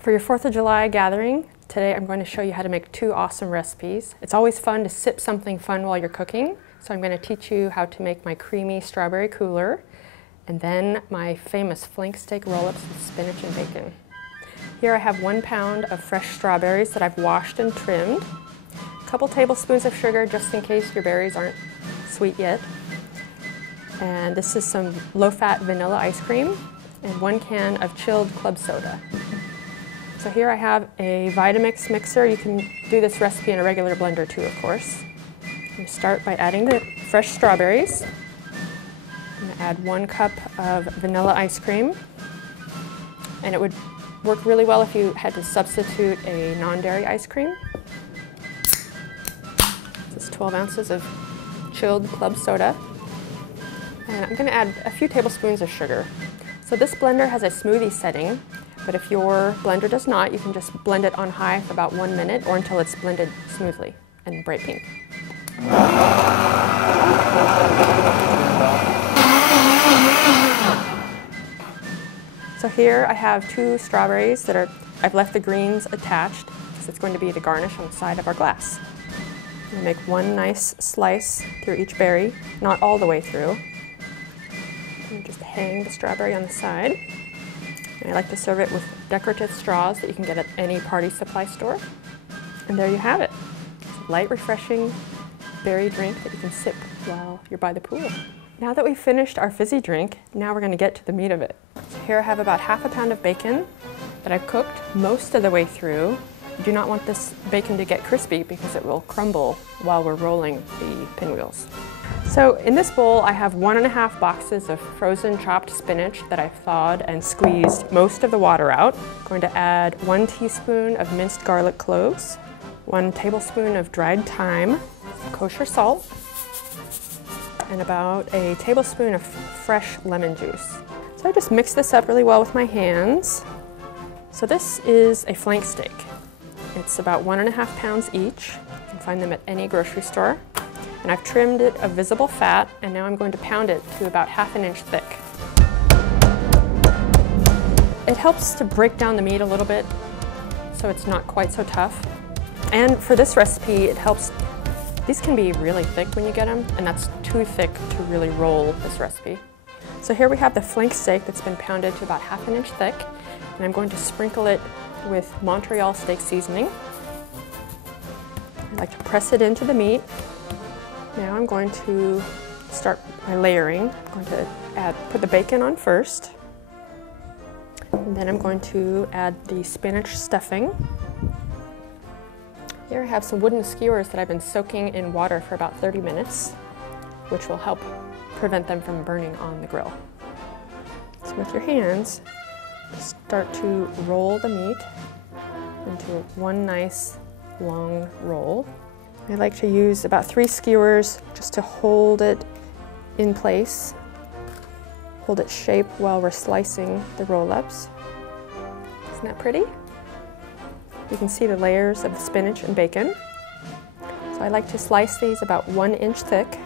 For your 4th of July gathering, today I'm going to show you how to make 2 awesome recipes. It's always fun to sip something fun while you're cooking, so I'm going to teach you how to make my creamy strawberry cooler and then my famous flank steak roll-ups with spinach and bacon. Here I have 1 pound of fresh strawberries that I've washed and trimmed, a couple tablespoons of sugar just in case your berries aren't sweet yet, and this is some low-fat vanilla ice cream and 1 can of chilled club soda. So here I have a Vitamix mixer. You can do this recipe in a regular blender too, of course. I'm going to start by adding the fresh strawberries. I'm going to add 1 cup of vanilla ice cream. And it would work really well if you had to substitute a non-dairy ice cream. This is 12 ounces of chilled club soda. And I'm going to add a few tablespoons of sugar. So this blender has a smoothie setting. But if your blender does not, you can just blend it on high for about 1 minute or until it's blended smoothly and bright pink. So here I have 2 strawberries that I've left the greens attached because it's going to be the garnish on the side of our glass. I'm going to make 1 nice slice through each berry, not all the way through. And just hang the strawberry on the side. And I like to serve it with decorative straws that you can get at any party supply store. And there you have it. It's a light, refreshing berry drink that you can sip while you're by the pool. Now that we've finished our fizzy drink, now we're going to get to the meat of it. So here I have about ½ pound of bacon that I've cooked most of the way through. You do not want this bacon to get crispy because it will crumble while we're rolling the pinwheels. So in this bowl I have 1½ boxes of frozen chopped spinach that I've thawed and squeezed most of the water out. I'm going to add 1 teaspoon of minced garlic cloves, 1 tablespoon of dried thyme, some kosher salt, and about a tablespoon of fresh lemon juice. So I just mix this up really well with my hands. So this is a flank steak. It's about 1½ pounds each. You can find them at any grocery store. And I've trimmed it of visible fat, and now I'm going to pound it to about ½ inch thick. It helps to break down the meat a little bit so it's not quite so tough. And for this recipe, it helps. These can be really thick when you get them, and that's too thick to really roll this recipe. So here we have the flank steak that's been pounded to about ½ inch thick, and I'm going to sprinkle it with Montreal steak seasoning. I like to press it into the meat. Now I'm going to start my layering. I'm going to put the bacon on first, and then I'm going to add the spinach stuffing. Here I have some wooden skewers that I've been soaking in water for about 30 minutes, which will help prevent them from burning on the grill. So with your hands, start to roll the meat into 1 nice long roll. I like to use about 3 skewers just to hold it in place, hold its shape while we're slicing the roll-ups. Isn't that pretty? You can see the layers of the spinach and bacon. So I like to slice these about 1 inch thick.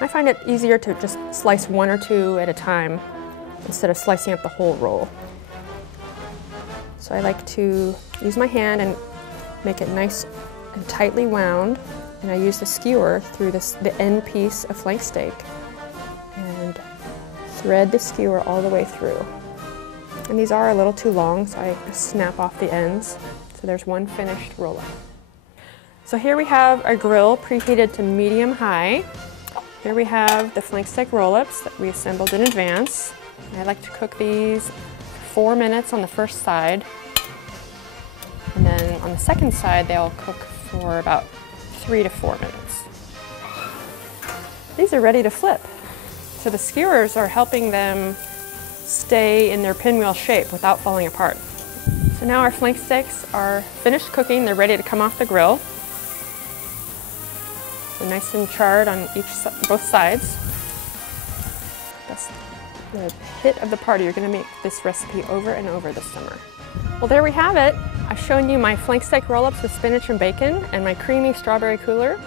I find it easier to just slice 1 or 2 at a time instead of slicing up the whole roll. So I like to use my hand and make it nice and tightly wound, and I use the skewer through the end piece of flank steak and thread the skewer all the way through. And these are a little too long, so I just snap off the ends. So there's 1 finished roll-up. So here we have our grill preheated to medium-high. Here we have the flank steak roll-ups that we assembled in advance. I like to cook these 4 minutes on the first side, and then on the second side they'll cook for about 3 to 4 minutes. These are ready to flip. So the skewers are helping them stay in their pinwheel shape without falling apart. So now our flank steaks are finished cooking. They're ready to come off the grill. So nice and charred on both sides. That's the hit of the party. You're going to make this recipe over and over this summer. Well, there we have it. I've shown you my flank steak roll-ups with spinach and bacon and my creamy strawberry cooler.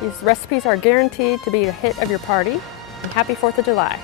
These recipes are guaranteed to be a hit of your party. And happy 4th of July.